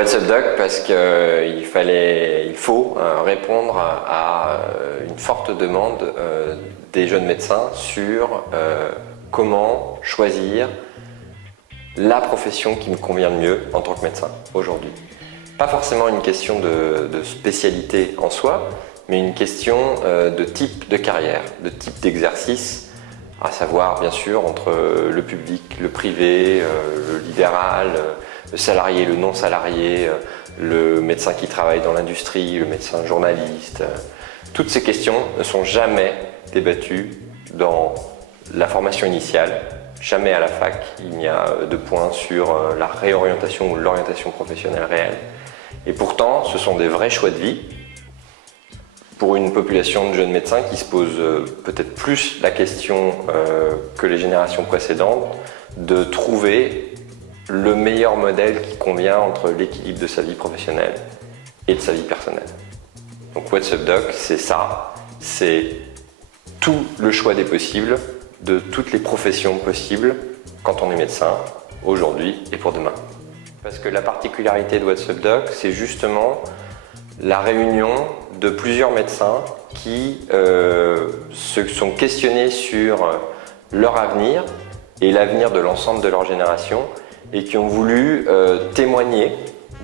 What's Up Doc parce qu'il faut répondre à une forte demande des jeunes médecins sur comment choisir la profession qui me convient le mieux en tant que médecin aujourd'hui. Pas forcément une question de spécialité en soi, mais une question de type de carrière, de type d'exercice, à savoir bien sûr entre le public, le privé, le libéral, le salarié, le non salarié, le médecin qui travaille dans l'industrie, le médecin journaliste. Toutes ces questions ne sont jamais débattues dans la formation initiale, jamais à la fac. Il n'y a de point sur la réorientation ou l'orientation professionnelle réelle. Et pourtant, ce sont des vrais choix de vie pour une population de jeunes médecins qui se pose peut-être plus la question que les générations précédentes de trouver le meilleur modèle qui convient entre l'équilibre de sa vie professionnelle et de sa vie personnelle. Donc What's Up Doc, c'est ça, c'est tout le choix des possibles, de toutes les professions possibles quand on est médecin, aujourd'hui et pour demain. Parce que la particularité de What's Up Doc, c'est justement la réunion de plusieurs médecins qui se sont questionnés sur leur avenir et l'avenir de l'ensemble de leur génération et qui ont voulu témoigner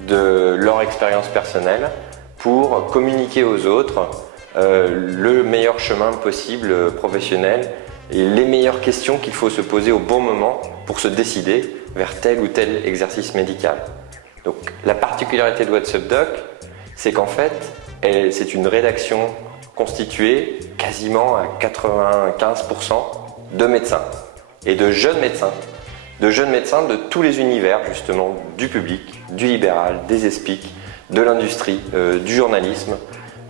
de leur expérience personnelle pour communiquer aux autres le meilleur chemin possible professionnel et les meilleures questions qu'il faut se poser au bon moment pour se décider vers tel ou tel exercice médical. Donc la particularité de What's Up Doc, c'est qu'en fait, c'est une rédaction constituée quasiment à 95% de médecins et de jeunes médecins de tous les univers justement, du public, du libéral, des ESPIC, de l'industrie, du journalisme,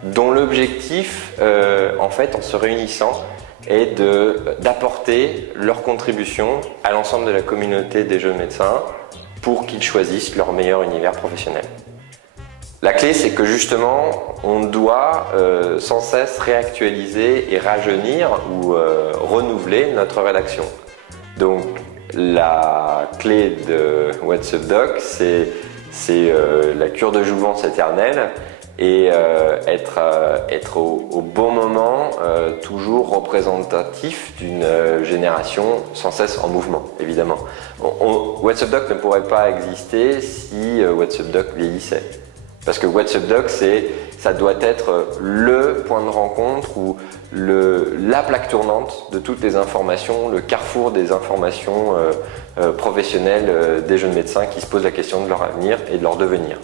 dont l'objectif, en fait, en se réunissant, est d'apporter leur contribution à l'ensemble de la communauté des jeunes médecins pour qu'ils choisissent leur meilleur univers professionnel. La clé, c'est que justement, on doit sans cesse réactualiser et rajeunir ou renouveler notre rédaction. Donc, la clé de What's Up Doc, c'est la cure de jouvence éternelle et être au bon moment, toujours représentatif d'une génération sans cesse en mouvement, évidemment. What's Up Doc ne pourrait pas exister si What's Up Doc vieillissait. Parce que What's Up Doc, ça doit être le point de rencontre ou la plaque tournante de toutes les informations, le carrefour des informations professionnelles des jeunes médecins qui se posent la question de leur avenir et de leur devenir.